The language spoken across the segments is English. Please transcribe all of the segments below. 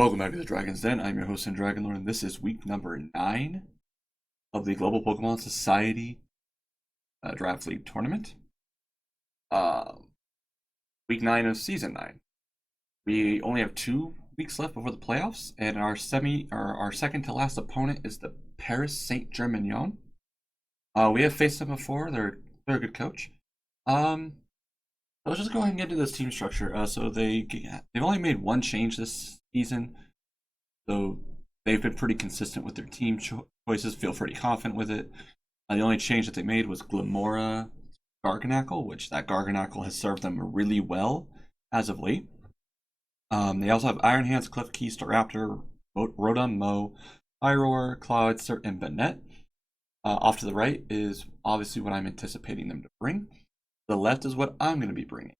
Welcome back to the Dragon's Den. I'm your host, SinDragonLord, and this is week number 9 of the Global Pokemon Society Draft League Tournament. Uh, week 9 of Season 9. We only have 2 weeks left before the playoffs, and our second to last opponent is the Paris Saint Germignon. We have faced them before. They're a good coach. Let's just go ahead and get into this team structure. So they've only made one change this season, so they've been pretty consistent with their team choices. Feel pretty confident with it. The only change that they made was Glamora Garganacl, which that Garganacl has served them really well as of late. They also have Iron Hands, Klefki, Staraptor, Rotom, Mo, Iroar, Cloudster, and Banette. Off to the right is obviously what I'm anticipating them to bring. The left is what I'm going to be bringing.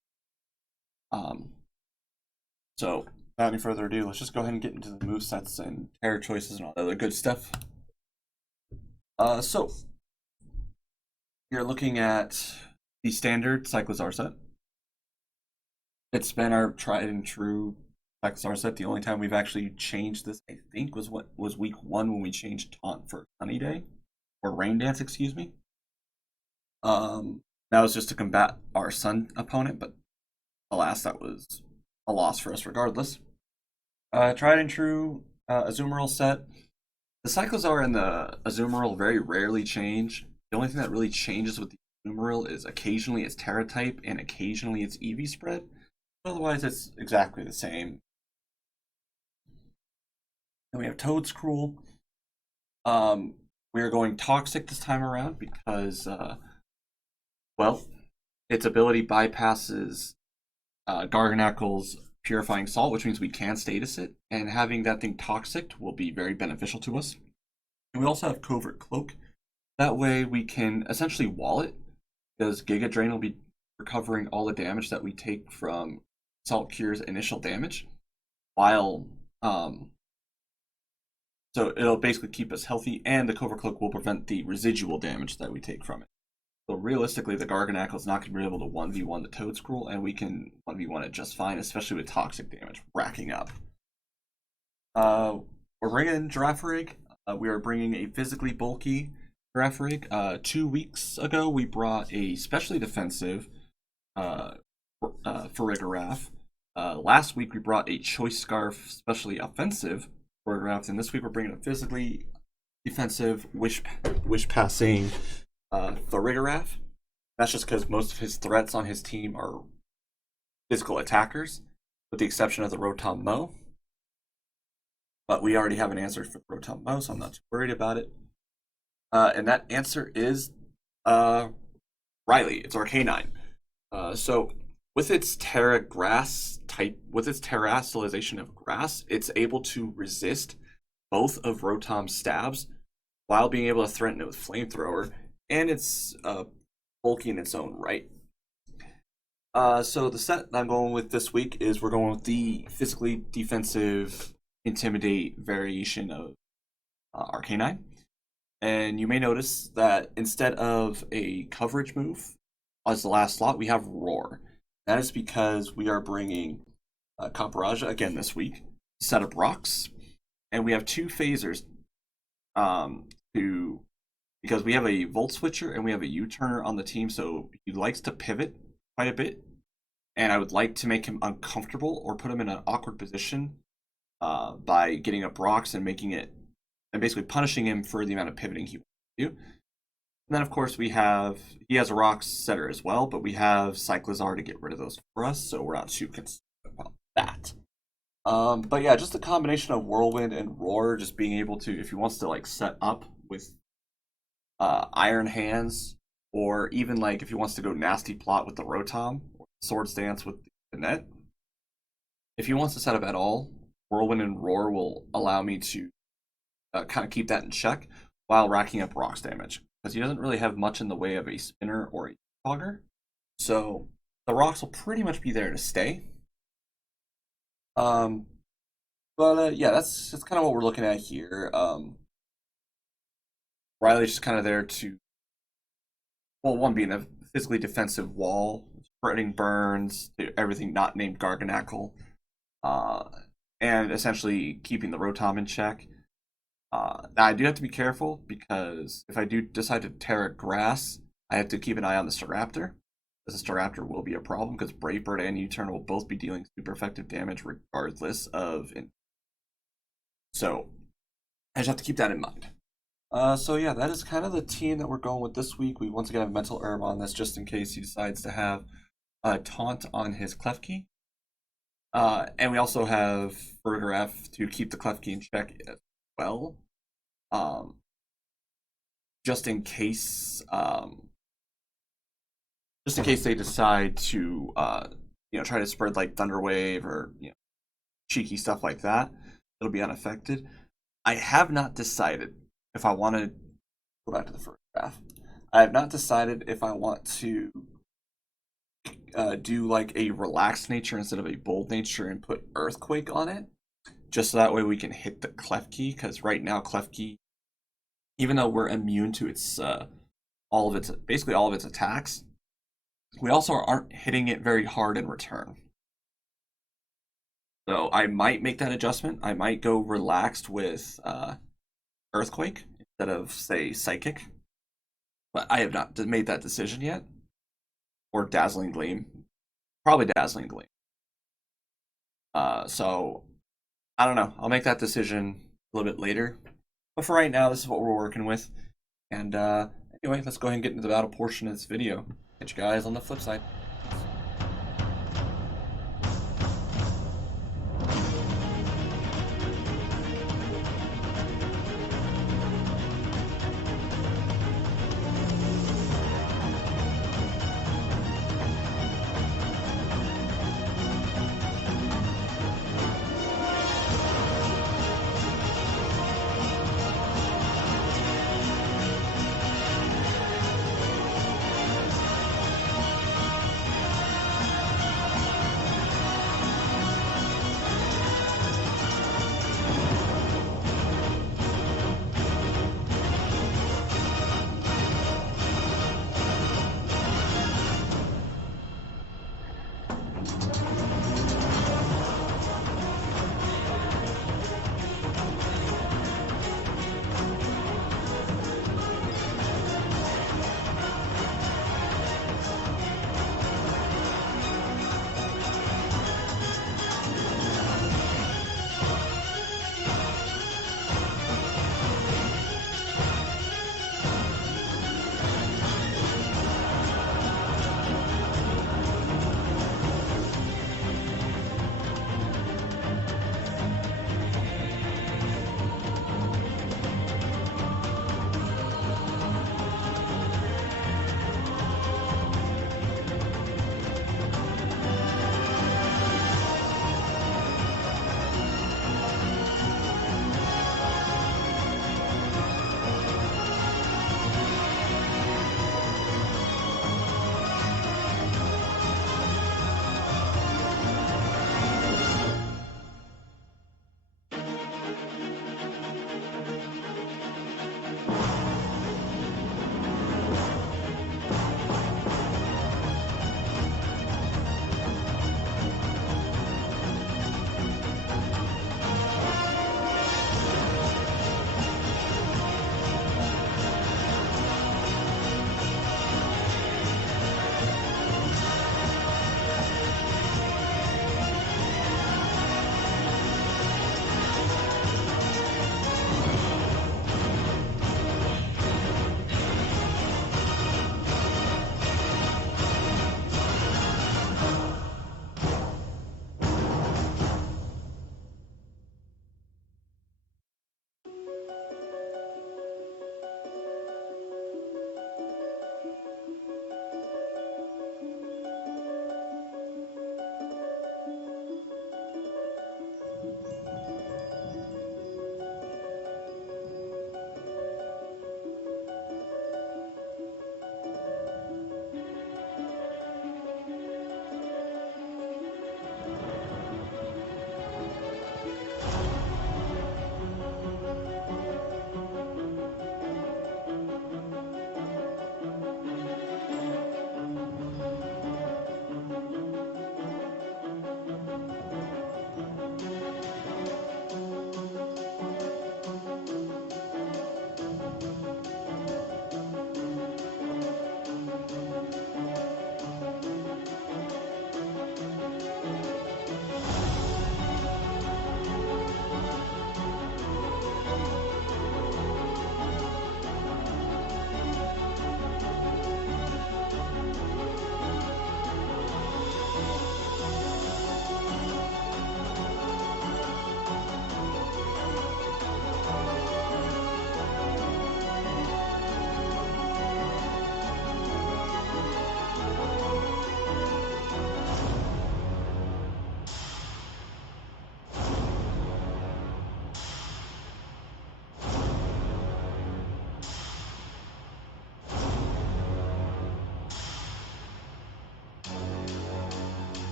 So, without any further ado, let's just go ahead and get into the movesets and terror choices and all that other good stuff. So, you're looking at the standard Cyclizar set. It's been our tried and true Cyclizar set. The only time we've actually changed this, I think, was week 1 when we changed Taunt for Sunny Day. Or Rain Dance, excuse me. That was just to combat our Sun opponent, but alas, that was a loss for us regardless. Tried and true Azumarill set. The Cyclizar and the Azumarill very rarely change. The only thing that really changes with the Azumarill is occasionally its Terra type and occasionally its EV spread. Otherwise, it's exactly the same. Then we have Toedscruel. We are going Toxic this time around because, well, its ability bypasses Garganacl's Purifying Salt, which means we can status it, and having that thing Toxic will be very beneficial to us. And we also have Covert Cloak. That way we can essentially wall it, because Giga Drain will be recovering all the damage that we take from Salt Cure's initial damage, while so it'll basically keep us healthy, and the Covert Cloak will prevent the residual damage that we take from it. So realistically, the Garganacl is not going to be able to 1v1 the Toedscruel, and we can 1v1 it just fine, especially with toxic damage racking up. We're bringing in Girafarig. We are bringing a physically bulky Girafarig. 2 weeks ago, we brought a specially defensive Farigiraf. Last week, we brought a Choice Scarf specially offensive Farigiraf, and this week we're bringing a physically defensive Wish Passing Farigiraf. That's just because most of his threats on his team are physical attackers, with the exception of the Rotom Mo. But we already have an answer for the Rotom Mo, so I'm not too worried about it. And that answer is Riley. It's Arcanine. So with its Terra Grass type, with its terrestrialization of grass, it's able to resist both of Rotom's stabs while being able to threaten it with Flamethrower, and it's bulky in its own right. So the set that I'm going with this week is we're going with the physically defensive Intimidate variation of Arcanine. And you may notice that instead of a coverage move as the last slot, we have Roar. That is because we are bringing Camparaja again this week, set up rocks, and we have 2 phasers because we have a Volt Switcher and we have a U-Turner on the team, so he likes to pivot quite a bit, and I would like to make him uncomfortable or put him in an awkward position by getting up rocks and making it, and basically punishing him for the amount of pivoting he wants to do. And then, of course, he has a rock setter as well, but we have Cyclizar to get rid of those for us, so we're not too concerned about that. But yeah, just a combination of Whirlwind and Roar, just being able to, if he wants to like set up with Iron Hands, or even like if he wants to go Nasty Plot with the Rotom, or Swords Dance with the Net. If he wants to set up at all, Whirlwind and Roar will allow me to kind of keep that in check while racking up rocks damage, because he doesn't really have much in the way of a spinner or a fogger, so the rocks will pretty much be there to stay. Yeah, that's kind of what we're looking at here. Riley's just kind of there to, well, one being a physically defensive wall, spreading burns to everything not named Garganacl. and essentially keeping the Rotom in check. Now I do have to be careful because if I do decide to Terra Grass, I have to keep an eye on the Staraptor. Because the Staraptor will be a problem because Brave Bird and U-Turn will both be dealing super effective damage regardless of. So I just have to keep that in mind. So yeah, that is kind of the team that we're going with this week. We once again have Mental Herb on this just in case he decides to have a Taunt on his Klefki. And we also have Burger F to keep the Klefki in check as well. Just in case they decide to try to spread like Thunder Wave or cheeky stuff like that, it'll be unaffected. I have not decided if I want to go back to the first graph. I have not decided if I want to do like a relaxed nature instead of a bold nature and put Earthquake on it, just so that way we can hit the Klefki. Because right now Klefki, even though we're immune to its basically all of its attacks, we also aren't hitting it very hard in return. So I might make that adjustment. I might go relaxed with Earthquake instead of, say, Psychic. But I have not made that decision yet. Or Dazzling Gleam. Probably Dazzling Gleam. So, I don't know. I'll make that decision a little bit later. But for right now, this is what we're working with. And anyway, let's go ahead and get into the battle portion of this video. Catch you guys on the flip side.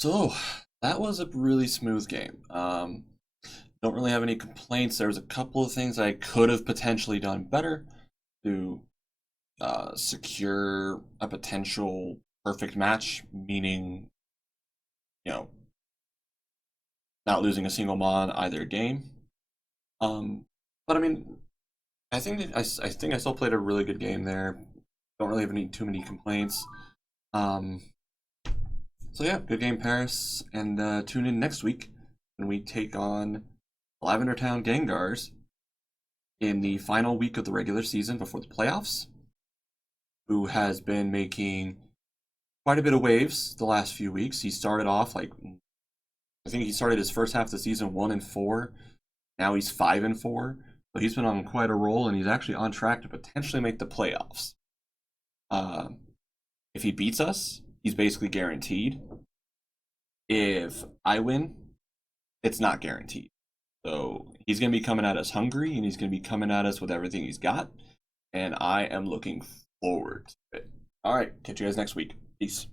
So that was a really smooth game. Don't really have any complaints. There was a couple of things I could have potentially done better to secure a potential perfect match, meaning, you know, not losing a single mon either game. But I mean, I think I still played a really good game there. Don't really have too many complaints. Um, so yeah, good game, Paris, and tune in next week when we take on Lavender Town Gengars in the final week of the regular season before the playoffs, who has been making quite a bit of waves the last few weeks. He started off like, I think he started his first half of the season 1-4. Now he's 5-4. So he's been on quite a roll, and he's actually on track to potentially make the playoffs. If he beats us, he's basically guaranteed. If I win, it's not guaranteed. So he's going to be coming at us hungry, and he's going to be coming at us with everything he's got. And I am looking forward to it. All right, catch you guys next week. Peace.